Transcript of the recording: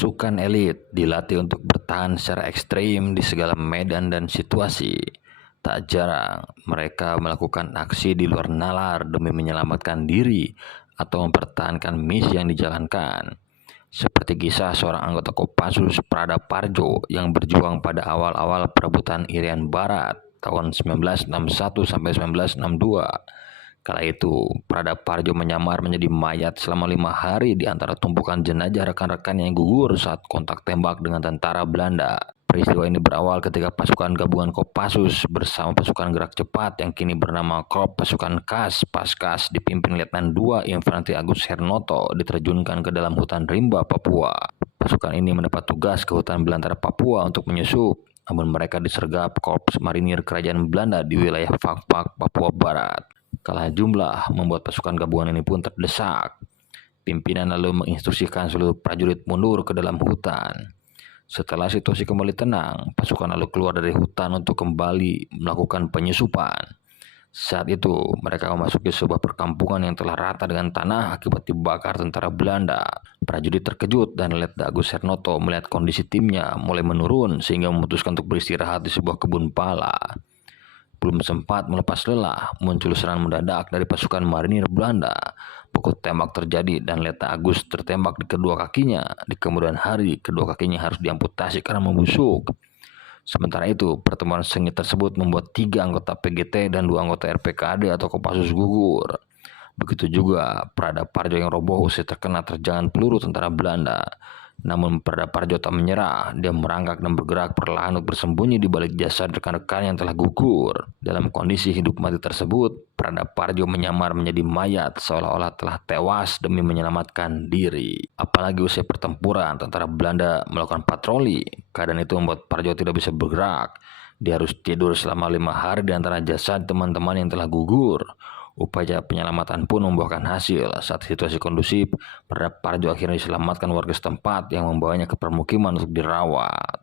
Pasukan elit dilatih untuk bertahan secara ekstrem di segala medan dan situasi. Tak jarang mereka melakukan aksi di luar nalar demi menyelamatkan diri atau mempertahankan misi yang dijalankan. Seperti kisah seorang anggota Kopassus Prada Parjo yang berjuang pada awal-awal perebutan Irian Barat tahun 1961 sampai 1962. Kala itu, Prada Parjo menyamar menjadi mayat selama 5 hari di antara tumpukan jenazah rekan-rekan yang gugur saat kontak tembak dengan tentara Belanda. Peristiwa ini berawal ketika pasukan gabungan Kopassus bersama pasukan gerak cepat yang kini bernama Korps Pasukan Kas Paskas dipimpin Letnan II Infantri Agus Hernoto diterjunkan ke dalam hutan rimba Papua. Pasukan ini mendapat tugas ke hutan belantara Papua untuk menyusup, namun mereka disergap Korps Marinir Kerajaan Belanda di wilayah Fakfak, Papua Barat. Kalah jumlah membuat pasukan gabungan ini pun terdesak. Pimpinan lalu menginstruksikan seluruh prajurit mundur ke dalam hutan. Setelah situasi kembali tenang, pasukan lalu keluar dari hutan untuk kembali melakukan penyusupan. Saat itu, mereka memasuki sebuah perkampungan yang telah rata dengan tanah akibat dibakar tentara Belanda. Prajurit terkejut dan Letda Agus Hernoto melihat kondisi timnya mulai menurun sehingga memutuskan untuk beristirahat di sebuah kebun pala. Belum sempat melepas lelah, muncul serangan mendadak dari pasukan marinir Belanda. Pukul tembak terjadi dan Letda Agus tertembak di kedua kakinya. Di kemudian hari, kedua kakinya harus diamputasi karena membusuk. Sementara itu, pertemuan sengit tersebut membuat 3 anggota PGT dan 2 anggota RPKAD atau Kopassus gugur. Begitu juga Prada Parjo yang roboh usai terkena terjangan peluru tentara Belanda. Namun Prada Parjo tak menyerah, dia merangkak dan bergerak perlahan untuk bersembunyi di balik jasad rekan-rekan yang telah gugur. Dalam kondisi hidup mati tersebut, Prada Parjo menyamar menjadi mayat seolah-olah telah tewas demi menyelamatkan diri. Apalagi usai pertempuran, tentara Belanda melakukan patroli. Keadaan itu membuat Parjo tidak bisa bergerak. Dia harus tidur selama 5 hari di antara jasad teman-teman yang telah gugur. Upaya penyelamatan pun membuahkan hasil. Saat situasi kondusif, Prada Parjo akhirnya diselamatkan warga setempat yang membawanya ke permukiman untuk dirawat.